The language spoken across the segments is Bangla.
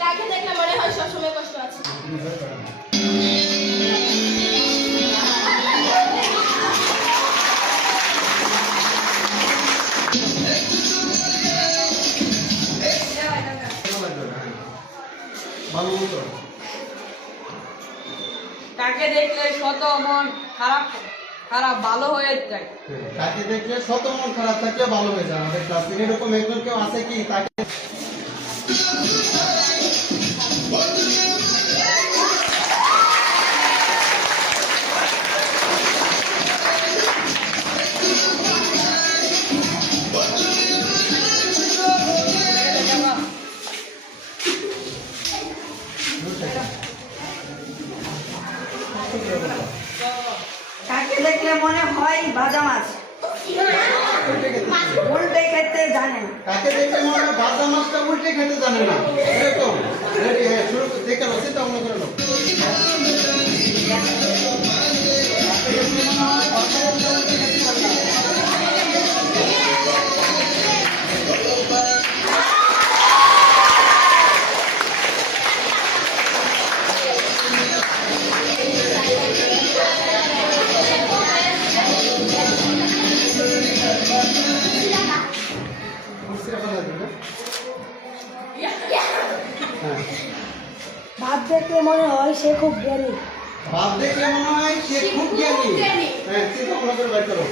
কাকে দেখলে মনে হয় সবসময় কষ্ট আছে? কাকে দেখলে শত মন খারাপ খারাপ ভালো হয়ে যায়? কাকে দেখলে শত মন খারাপ থাকলে ভালো হয়ে যায়। আমাদের ক্লাসে এরকম একজন কেউ আছে কি তাকে কাকে দেখলে মনে হয় ভাজা মাছ উল্টে খেতে জানে না? কাকে দেখলে মনে হয় ভাজা মাছটা উল্টে খেতে জানে না। এরকম রেডি হ্যাঁ শুরু দেখে নাও, চিন্তা ভাবনা করে নাও। ভাব দেখলে মনে হয় সে খুব জ্ঞানী। ভাব দেখলে মনে হয় সে খুব জ্ঞানী। হ্যাঁ চিন্তা ভাবনা করে বের করো।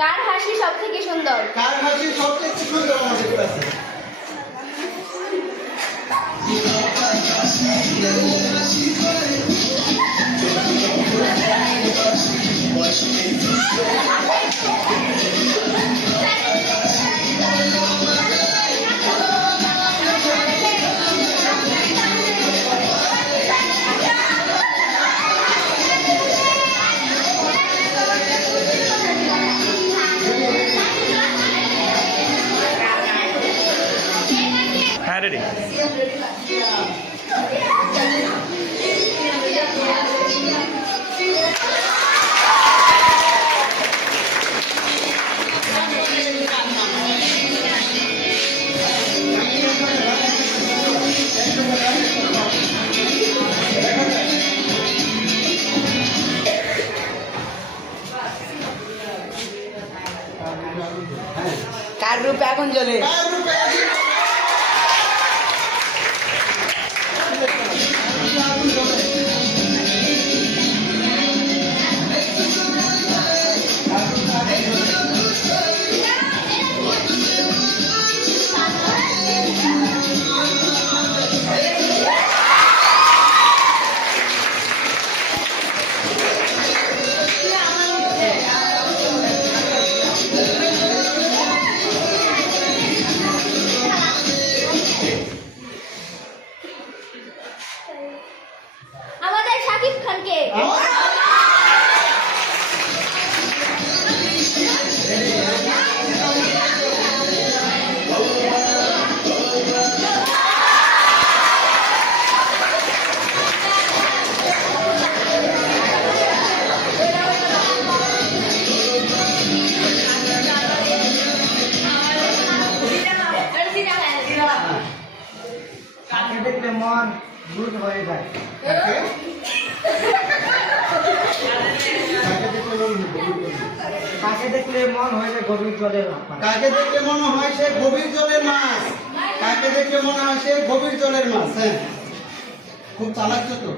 কার হাসি সবথেকে সুন্দর? কার হাসি সবচেয়ে সুন্দর আমাদের কাছে? Ready. কার রূপে আগুন জ্বলে? আমাদের শাকিব খানকে। কাকে দেখলে মন দুধ হয়ে যায়? কাকে দেখলে মন হয়ে যায় গভীর জলের মাছ? কাকে দেখলে মনে হয় সে গভীর জলের মাছ? কাকে দেখলে মনে হয় সে গভীর জলের মাছ? হ্যাঁ খুব চালাক তো।